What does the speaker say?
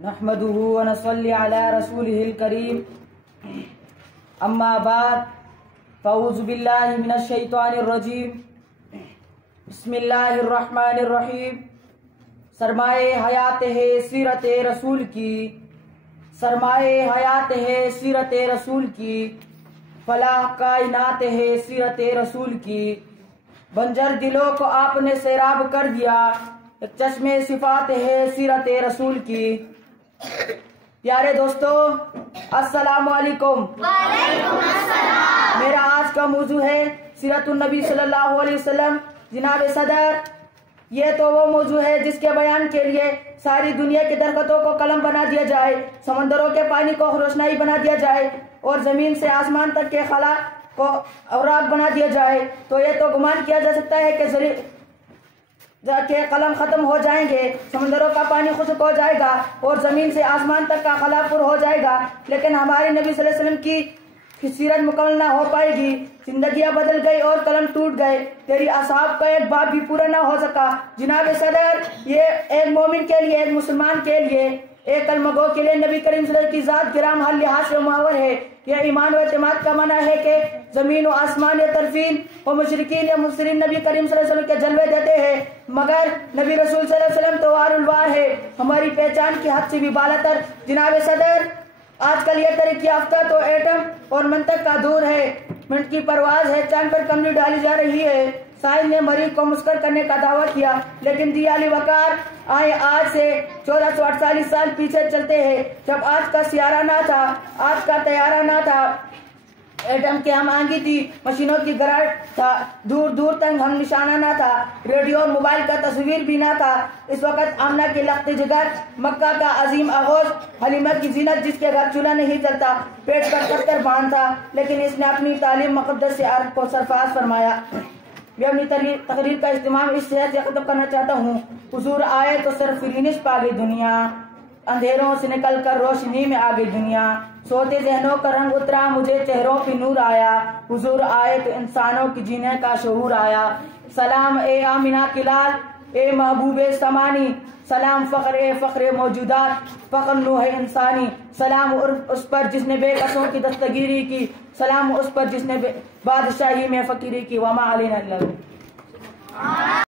نحمده ونصلي على رسوله الكريم اما بعد فاعوذ باللہ من الشیطان الرجیم بسم اللہ الرحمن الرحیم سرمائے حیات ہے سیرت رسول کی، سرمائے حیات ہے سیرت رسول کی، فلاح کائنات ہے سیرت رسول کی، بنجر دلوں کو آپ نے سیراب کر دیا، ایک چشمے صفات ہے سیرت رسول کی۔ پیارے دوستو السلام علیکم۔ وعلیکم السلام۔ میرا آج کا موضوع ہے سیرت النبی صلی اللہ علیہ وسلم۔ جناب صدر، یہ تو وہ موضوع ہے جس کے بیان کے لیے ساری دنیا کے درختوں کو قلم بنا دیا جائے، سمندروں کے پانی کو روشنائی بنا دیا جائے اور زمین سے آسمان تک کے خلا کو اوراق بنا دیا جائے، تو یہ تو گمان کیا جا سکتا ہے کہ قلم ختم ہو جائیں گے، سمندروں کا پانی خشک ہو جائے گا اور زمین سے آسمان تک کا خلا پر ہو جائے گا، لیکن ہمارے نبی صلی اللہ علیہ وسلم کی سیرت مکمل نہ ہو پائے گی۔ زندگیاں بدل گئی اور قلم ٹوٹ گئے، تیری اصحاب کا ایک باب بھی پورا نہ ہو سکا۔ جناب صدر، یہ ایک مومن کے لیے، ایک مسلمان کے لیے، ایک کلمہ گو کے لیے نبی کریم صلی اللہ علیہ وسلم کی ذات گرام ہر لحاظ سے محور ہے۔ یہ ایمان و اعتماد کا معنی ہے کہ زمین و آسمان یا طرفین و مشرقین یا مفسرین نبی کریم صلی اللہ علیہ وسلم کے جلوے دیتے ہیں، مگر نبی رسول صلی اللہ علیہ وسلم تو وار الوار ہے، ہماری پہچان کی حد سے بھی بالاتر۔ جناب صدر، آج کل یہ ترقی یافتہ تو ایٹم اور منطق کا دور ہے، منٹ کی پرواز ہے، چاند پر کمری ڈالی جا رہی ہے۔ سائنس نے مریخ کو مسکر کرنے کا دعویٰ کیا، لیکن دیالی وقار آئے آج سے 1448 سال پیچھے چلتے ہیں، جب آج کا سیارہ نہ تھا، آج کا طیارہ نہ تھا، ایٹم کی ہم آہنگی تھی، مشینوں کی گراٹ تھا، دور دور تک ہم نشانہ نہ تھا، ریڈیو اور موبائل کا تصویر بھی نہ تھا۔ اس وقت آمنہ کی لخت جگر، مکہ کا عظیم آغوش، حلیمہ کی زینت جس کے گھر چولہا نہیں جلتا، پیٹ پر کتر باندھ تھا، لیکن اس نے اپنی تعلیم مقدس سے عرب کو سرفراز فرمایا۔ میں اپنی تقریر کا اہتمام اس صحت سے ختم کرنا چاہتا ہوں۔ حضور آئے تو صرف فرینش پا گئی دنیا، اندھیروں سے نکل کر روشنی میں آ گئی دنیا، سوتے ذہنوں کا رنگ اترا، مجھے چہروں پہ نور آیا، حضور آئے تو انسانوں کی جینے کا شعور آیا۔ سلام اے آمنہ کی لال، اے محبوب سمانی، سلام فخر اے فخر موجودات، فخر نوح انسانی، سلام اس پر جس نے بے کسوں کی دستگیری کی، سلام اس پر جس نے بادشاہی میں فقیری کی، وما علینا الا البلاغ۔